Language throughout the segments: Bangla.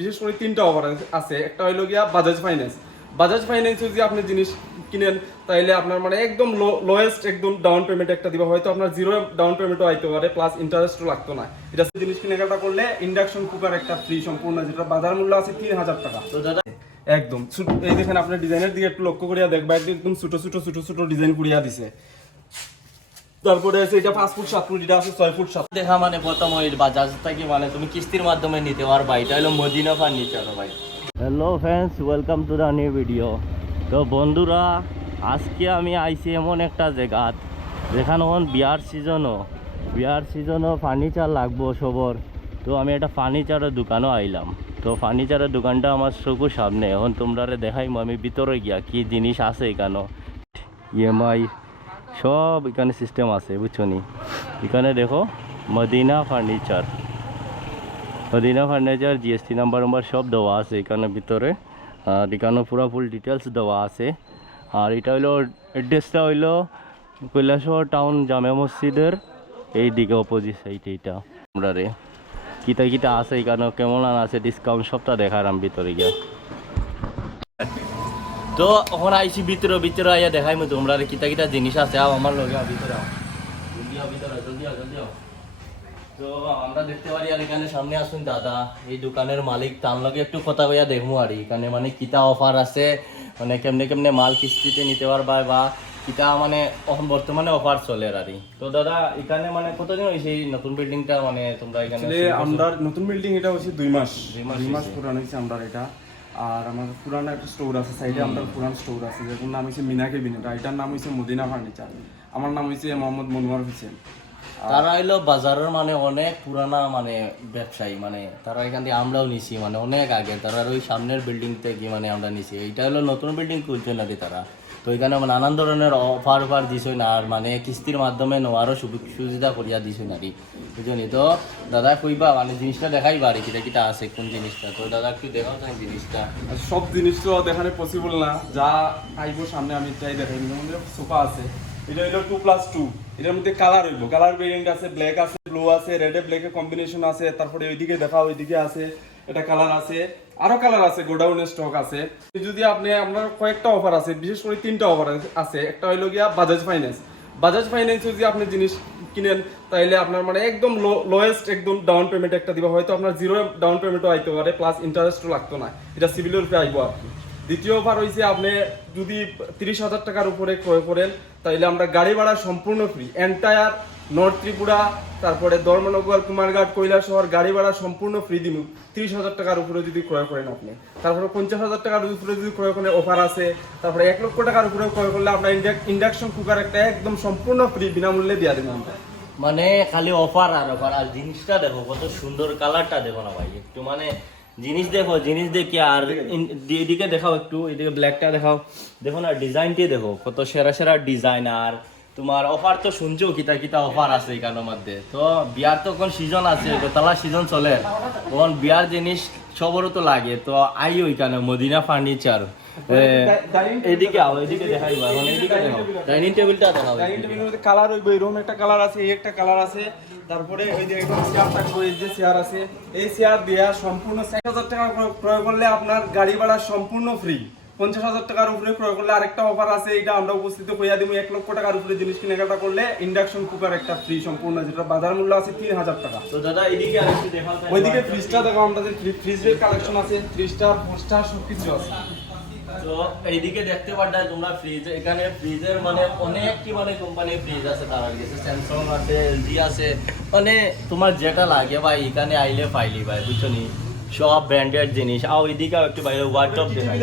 বিশেষ করে তিনটা অফার আছে। একটা হইলো গিয়া বাজাজ ফাইন্যান্স। বাজাজ ফাইন্যান্সে যদি আপনি জিনিস কিনেন তাইলে আপনার মানে একদম লোয়েস্ট একদম ডাউন পেমেন্ট একটা দিবা, হয়তো আপনার জিরো ডাউন পেমেন্টও আইতে পারে, প্লাস ইন্টারেস্টও লাগতো না। এটা জিনিস কেনাকাটা করলে ইন্ডাকশন কুকার একটা ফ্রি সম্পূর্ণ, যেটা বাজার মূল্য আছে 3000 টাকা। তো দাদা একদম এই দেখেন, আপনার ডিজাইনের দিকে একটু লক্ষ্য করিয়া দেখবা, একদম ছোট ছোট ছোট ছোট ডিজাইন করিয়া দিছে। তারপরে আছে এটা 5 ফুট 7 ফুট, এটা আছে 6 ফুট 7। দেখা মানে প্রথম ওই বাজাজ থেকে মানে তুমি কিস্তির মাধ্যমে নিতে পারবা। এটা হলো মদিনা ফার্নিচার ভাই। Hello friends, welcome to the new video. তো বন্ধুরা, আজকে আমি আইছি এমন একটা জায়গা যেখানে বিয়ার সিজনও ফার্নিচার লাগবো সবর। তো আমি একটা ফার্নিচারের দোকানও আইলাম। তো ফার্নিচারের দোকানটা আমার চোখের সামনে। এখন তোমরা দেখাইম আমি ভিতরে গিয়া কি জিনিস আছে এখানে। ইএমআই সব এখানে সিস্টেম আছে, বুঝছো নি। এখানে দেখো মদিনা ফার্নিচার জিএসটি নাম্বার সব দেওয়া আছে এখানে ভিতরে। আর এখানে পুরো ফুল ডিটেলস দেওয়া আছে। আর এটা হইলো অ্যাড্রেসটা হইলো কৈলাসহর টাউন জামে মসজিদের এই দিকে অপোজিট সাইড। এইটা আমরা রে কিতা কিতা আছে এখানে, কেমন আছে ডিসকাউন্ট সবটা দেখার আমি ভিতরে গিয়া। তো এখন আইসি ভিতরে আইয়া দেখাইমু তোমরা কিতা কিতা জিনিস আছে। আমার লগে ভিতরে জলদি আও। তো আমরা দেখতে পারি আর এখানে সামনে আসুন দাদা, এই দোকানের মালিক, তার লগে একটু কথা কইয়া দেখবো। আর এখানে মানে কিতা অফার আছে, মানে কেমনে মাল কিস্তিতে নিতে পারবা বা কিতা মানে বর্তমানে অফার চলে আর। তো দাদা এখানে মানে কতদিন হয়েছে এই নতুন বিল্ডিংটা, মানে তোমরা এখানে? আমরা নতুন বিল্ডিং এটা হচ্ছে 2 মাস হয়েছে। পুরানো হয়েছে আমরা এটা। আর আমাদের পুরানো একটা স্টোর আছে সাইডে, আমাদের পুরান স্টোর আছে, যেটার নাম হচ্ছে মিনাকে বিনেটা। এটার নাম হচ্ছে মদিনা ফার্নিচার। আমার নাম হচ্ছে মোহাম্মদ মনোয়ার হোসেন। তারা হইলো বাজারের মানে অনেক পুরানা মানে ব্যবসায়ী, মানে তারা এখান থেকে আমরাও নিছি মানে অনেক আগে। তারা ওই সামনের বিল্ডিং থেকে মানে আমরা নিছি। এইটা হলো নতুন বিল্ডিং খুলছে নাকি তারা। তো এখানে মানে নানান ধরনের অফার দিছই না, আর মানে কিস্তির মাধ্যমে নেওয়ারও সুবিধা করিয়া দিছই না রি, বুঝলি। তো দাদা কইবা মানে জিনিসটা দেখাইবা আর কিটা কিটা আছে কোন জিনিসটা। তো দাদা একটু দেখাও চাই জিনিসটা। সব জিনিস তো দেখানো পসিবল না, যা আইবো সামনে আমি তাই দেখাই। সোফা আছে, এটা হইলো 2+2। এটার মধ্যে কালার হইব, কালার ভেরিয়েন্ট আছে, ব্ল্যাক আছে, ব্লু আছে, রেডে ব্ল্যাকে কম্বিনেশন আছে। তারপরে ওইদিকে দেখাও, ওইদিকে আছে, এটা কালার আছে, আরো কালার আছে, গোডাউনের স্টক আছে। যদি আপনি আপনার কয়েকটা অফার আছে, বিশেষ করে তিনটা অফার আছে। একটা হইলো গিয়া বাজাজ ফাইন্যান্স। বাজাজ ফাইন্যান্সে যদি আপনি জিনিস কিনেন তাইলে আপনার মানে একদম লোয়েস্ট একদম ডাউন পেমেন্ট একটা দিবা, হয়তো আপনার জিরো ডাউন পেমেন্টও আইতে পারে, প্লাস ইন্টারেস্টও লাগতো না। এটা সিভিলের উপরে আইবো আর কি। দ্বিতীয় অফার হয়েছে, আপনি যদি 30,000 টাকার উপরে ক্রয় করেন তাইলে আমরা গাড়ি ভাড়া সম্পূর্ণ ফ্রি, এন্টায়ার নর্থ ত্রিপুরা, তারপরে ধর্মনগর, কুমারঘাট, কৈলাসহর গাড়ি ভাড়া সম্পূর্ণ ফ্রি দিব 30,000 টাকার উপরে যদি ক্রয় করেন আপনি। তারপরে 50,000 টাকার উপরে যদি ক্রয় করেন অফার আছে। তারপরে 1 লক্ষ টাকার উপরে ক্রয় করলে আপনার ইন্ডাকশন কুকার একটা একদম সম্পূর্ণ ফ্রি বিনামূল্যে দিয়ে দেবেন আমরা। মানে খালি অফার আর অফার। আর জিনিসটা দেখো কত সুন্দর, কালারটা দেখো না ভাই একটু, মানে জিনিস দেখো, জিনিস দেখি। আর এদিকে দেখাও একটু, এদিকে ব্ল্যাকটা দেখাও, দেখো না ডিজাইনটি দেখো কত সেরা ডিজাইন। আর তোমার অফার তো শুনছো কিতা কিতা অফার আছে এখানের মধ্যে। তো বিয়ার তো কোন সিজন আছে, বেতালা সিজন চলে, তখন বিয়ার জিনিস সবরও তো লাগে। তো আইও এখানে মদিনা ফার্নিচার। এদিকে আও, এদিকে দেখাইবা, এখন এদিকে দেখাও ডাইনিং টেবিলটা দেখাও। ডাইনিং টেবিলের মধ্যে কালার হইব, এরকম একটা কালার আছে, এই একটা কালার আছে। তারপরে ওই যে একদম চেয়ার থাকবে, এই যে চেয়ার আছে, এই চেয়ার দেয়া সম্পূর্ণ 60,000 টাকা ক্রয় করলে আপনার গাড়ি ভাড়া সম্পূর্ণ ফ্রি। 50,000 টাকার উপরে ক্রয় করলে আরেকটা অফার আছে, এটা আমরা উপস্থিত কইয়া দিব। 1 লক্ষ টাকার উপরে জিনিস কেনাকাটা করলে ইন্ডাকশন কুকার একটা ফ্রি সম্পূর্ণ, যেটা বাজার মূল্য আছে 3000 টাকা। তো দাদা এদিকে আরেকটু দেখাও। ওইদিকে ফ্রিজটা দেখো, আমাদের ফ্রিজের কালেকশন আছে, 3 স্টার 4 স্টার সবকিছু আছে। তো এইদিকে দেখতে পারটা তোমরা ফ্রিজ, এখানে ফ্রিজের মানে অনেক কি মানে কোম্পানির ফ্রিজ আছে, তার আগে স্যামসাং আছে, এলজি আছে, মানে তোমার যেটা লাগে ভাই এখানে আইলে পাইলি ভাই, বুঝছো নি, সব ব্র্যান্ডেড জিনিস। আর ওইদিকে একটু বাইরে ওয়ার্ডরোব দেখাই।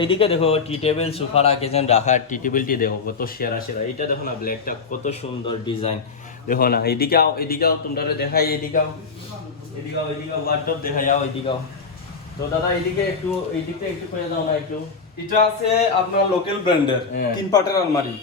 এইদিকে দেখো টি টেবিল, সোফা রাখেছেন রাখার, টি টেবিলটি দেখো কত সেরা। এইটা দেখো না ব্ল্যাকটা কত সুন্দর ডিজাইন, দেখো না। এদিকেও তোমরা দেখাই, এদিকেও ওয়ার্ডরোব দেখাই, ওইদিকেও। তো দাদা এইদিকে একটু করে দাও না একটু। এটা আছে আপনার লোকাল ব্র্যান্ডের 3 পার্টের আলমারি।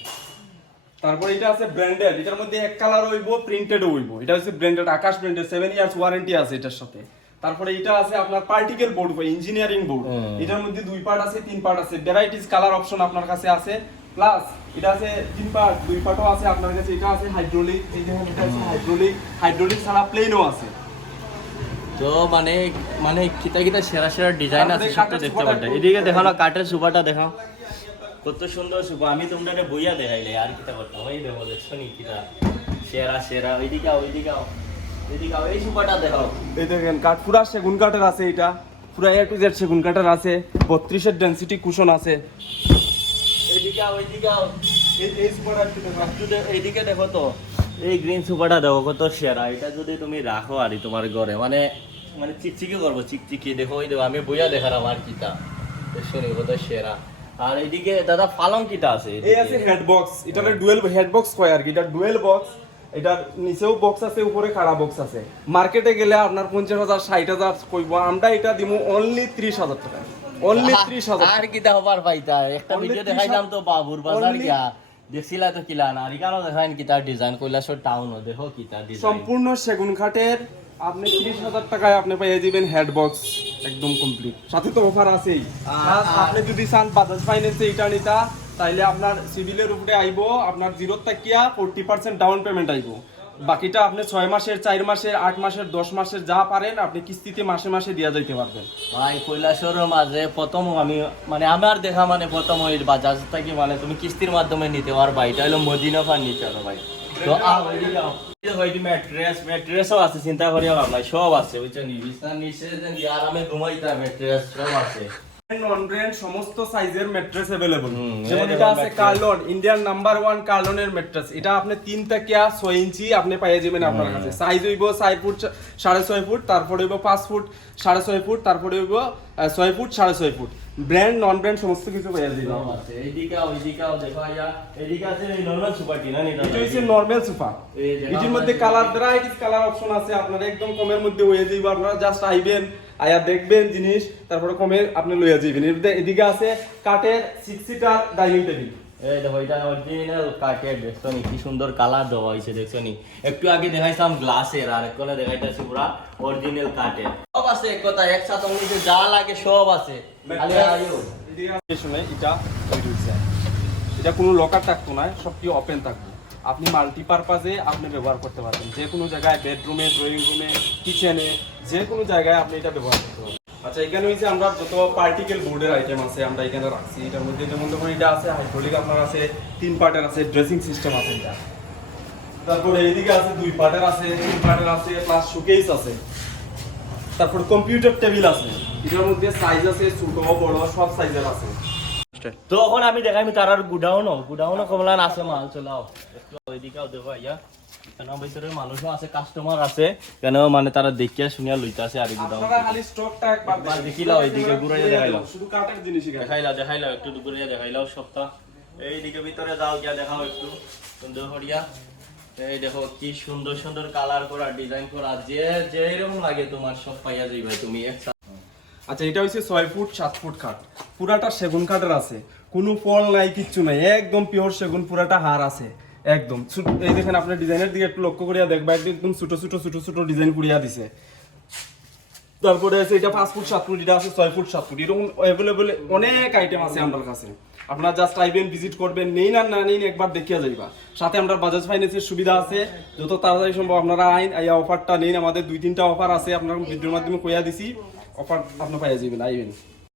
তারপর এটা আছে ব্র্যান্ডেড, এটার মধ্যে এক কালার হইবো, প্রিন্টেড হইবো। এটা হচ্ছে ব্র্যান্ডেড, আকাশ ব্র্যান্ডের, 7 ইয়ার্স ওয়ারেন্টি আছে এটার সাথে। তারপরে এটা আছে আপনার পার্টিকেল বোর্ড, ইঞ্জিনিয়ারিং বোর্ড। এটার মধ্যে 2 পার্ট আছে, 3 পার্ট আছে, ভ্যারাইটিস কালার অপশন আপনার কাছে আছে। প্লাস এটা আছে 3 পার্ট, 2 পার্টও আছে আপনার কাছে। এটা আছে হাইড্রোলিক, এই দেখেন এটা আছে হাইড্রোলিক ছাড়া প্লেনও আছে। তো মানে মানে কিতা কিতা সেরা সেরা ডিজাইন আছে তারপরে সব তো কাঠের দেখতে সোফাটা পারবে। একটু এদিকে দেখো না কাঠের সোফাটা দেখো কত সুন্দর সোফা। আমি তোমরা বইয়া দেখাইলে আর কিতা করতাম। এই দেখো দেখছো নি কিতা সেরা সেরা। ওইদিকে আও, ওইদিকে আও, এদিকে আও, এই সোফাটা দেখো। এই দেখেন কাঠ পুরা সেগুন কাঠের আছে, এটা পুরা A to Z সেগুন কাঠের আছে, 32 এর ডেনসিটি কুশন আছে। এদিকে আও, ওইদিকে আও, এই সুপারটা একটু দেখো। এইদিকে দেখো তো এই গ্রিন সোফাটা দেখো কত সেরা। এটা যদি তুমি রাখো আর তোমার ঘরে মানে মানে চিকচিকি করবো, চিকচিকি দেখো। ওই দেখো আমি বইয়া দেখার আমার কিতা শুনি কত সেরা। আর এইদিকে দাদা পালং কিটা আছে? এই আছে হেড বক্স, এটা ডুয়েল হেড বক্স কয় আর কি, এটা ডুয়েল বক্স। এটার নিচেও বক্স আছে, উপরে খাড়া বক্স আছে। মার্কেটে গেলে আপনার 50,000 60,000 কইবো, আমরা এটা দিমু অনলি 30,000 টাকা, অনলি 30,000। আর কিতা হবার পাইতা? একটা Only ভিডিও 30,000 দেখাইলাম তো বাবুর বাজার Only- গিয়া, দেখছিলা তো কিলা না? আর কেন দেখাইন কিতা ডিজাইন কৈলাসর টাউন দেখো কিতা ডিজাইন। সম্পূর্ণ সেগুন কাঠের আপনি 30,000 টাকায় আপনি পেয়ে যাবেন হেড বক্স একদম কমপ্লিট। সাথে তো অফার আছেই। আর আপনি যদি চান বাজাজ ফাইন্যান্সে এটা নিতা, তাইলে আপনার সিভিলের উপরে আইবো আপনার 0 টাকা 40% ডাউন পেমেন্ট আইবো। বাকিটা আপনি 6 মাসের, 4 মাসের, 8 মাসের, 10 মাসের যা পারেন আপনি কিস্তিতে মাসে মাসে দিয়া যাইতে পারবেন। ভাই কৈলাসরের মাঝে প্রথম আমি মানে আমার দেখা মানে প্রথম ওই বাজাজ থেকে মানে তুমি কিস্তির মাধ্যমে নিতে পারবা। এটা হলো মদিনা ফার্নিচার ভাই। তো ওইদিকে আও। এই দেখো এই ম্যাট্রেসও আছে, চিন্তা করিও ভাবনা সব আছে বুঝছো নি। বিছানার নিচে যেন আরামে ঘুমাইতা ম্যাট্রেস সব আছে। নন ব্র্যান্ড সমস্ত সাইজের ম্যাট্রেস अवेलेबल। হুম, যেমন এই এটা দেখো আছে mattress। কার্লন, ইন্ডিয়ান নাম্বার 1 কার্লনের ম্যাট্রেস। এটা আপনি 3 থেকে 6 ইঞ্চি আপনি পাইয়ে যাবেন আপনার কাছে। সাইজ হইবো 4 ফুট 6.5 ফুট, তারপরে হইবো 5 ফুট 6.5 ফুট, তারপরে হইবো 6 ফুট 6.5 ফুট। ব্র্যান্ড নন ব্র্যান্ড সমস্ত কিছু পাইয়ে যাবেন। সব আছে। এইদিকে আও, ওইদিকে আও, দেখো আইয়া এদিকে আছে এই নরমাল সুপারটি না নিটা। এটা হইছে নরমাল সোফা। এই যে এটির মধ্যে normal colour varieties colour option আছে, আপনারা একদম কমের মধ্যে হয়ে যাইবো। আপনারা জাস্ট আইবেন, আয়া দেখবেন জিনিস, তারপরে কমে আপনি লইয়া যাবেন। এদিকে আছে কাঠের 6 সিটার ডাইনিং টেবিল। এই দেখো এটা অরিজিনাল কাঠের, দেখছো নি কি সুন্দর কালার দেওয়া হয়েছে, দেখছো নি। একটু আগে দেখাইছিলাম গ্লাসের, আর একলে দেখাইতেছি পুরা অরিজিনাল কাঠের। সব আছে এক কথা, একসাথে নিচে যা লাগে সব আছে। খালি আইও। এদিকে আছে শুনে এটা তৈরি হইছে। এটা কোনো লকার থাকতো না, সবটি ওপেন থাকবে। আপনি মাল্টিপারপাজে আপনি ব্যবহার করতে পারবেন। যে কোনো জায়গায় বেডরুমে, ড্রয়িং রুমে, কিচেনে, যে কোনো জায়গায় আপনি এটা ব্যবহার করতে পারবেন। আচ্ছা, এখানে হইছে আমরা যত পার্টিকেল বোর্ডের আইটেম আছে আমরা এখানে রাখছি। এটার মধ্যে যেমন ধরুন এটা আছে হাইড্রোলিক, আপনার আছে 3 পার্টের আছে, ড্রেসিং সিস্টেম আছে এটা। তারপরে এইদিকে আছে 2 পার্টের আছে, 3 পার্টের আছে, প্লাস শোকেস আছে। তারপর কম্পিউটার টেবিল আছে। এটার মধ্যে সাইজ আছে ছোট বড় সব সাইজের আছে। তো এখন আমি দেখাইমি তার আর গুডাউনও কমলান আছে মাল চলাও। একটু ওইদিকেও দেখো আইয়া, কেন ভিতরে মানুষও আছে, কাস্টমার আছে, কেন মানে তারা দেখিয়া শুনিয়া লইতা আছে। আর গুডাউন আপনারা খালি স্টকটা একবার দেখিলাও, ওইদিকে ঘুরাইয়া দেখাইলাও, শুধু কাঠের জিনিসই দেখাইলাও একটু দুপুরে দেখাইলাও সপ্তাহ। এইদিকে ভিতরে যাও গিয়া দেখাও একটু সুন্দর করিয়া। এই দেখো কি সুন্দর সুন্দর কালার করা, ডিজাইন করা, যে যেরকম লাগে তোমার সব পাইয়া যাইবা তুমি একসাথে। আচ্ছা, এটা হইছে 6 ফুট 7 ফুট খাট, পুরাটা সেগুন কাঠের আছে, কোনো ফল নাই, কিচ্ছু নাই, একদম পিওর সেগুন, পুরাটা হার আছে একদম। এই দেখেন আপনার ডিজাইনের দিকে একটু লক্ষ্য করিয়া দেখবা, একদম ছোট ছোট ছোট ছোট ডিজাইন করিয়া দিছে। তারপরে আছে এটা 5 ফুট 7 ফুট, এটা আছে 6 ফুট 7 ফুট, এরকম অ্যাভেলেবল অনেক আইটেম আছে আমার কাছে। আপনারা জাস্ট আইবেন, ভিজিট করবেন, নেই না না নেই একবার দেখিয়া যাইবা। সাথে আমরা বাজাজ ফাইন্যান্সের সুবিধা আছে, যত তাড়াতাড়ি সম্ভব আপনারা আইন আইয়া অফারটা নেই। আমাদের 2-3টা অফার আছে, আপনারা ভিডিওর মাধ্যমে কইয়া দিছি, অফার আপনি পাইয়া যাবেন, আইবেন।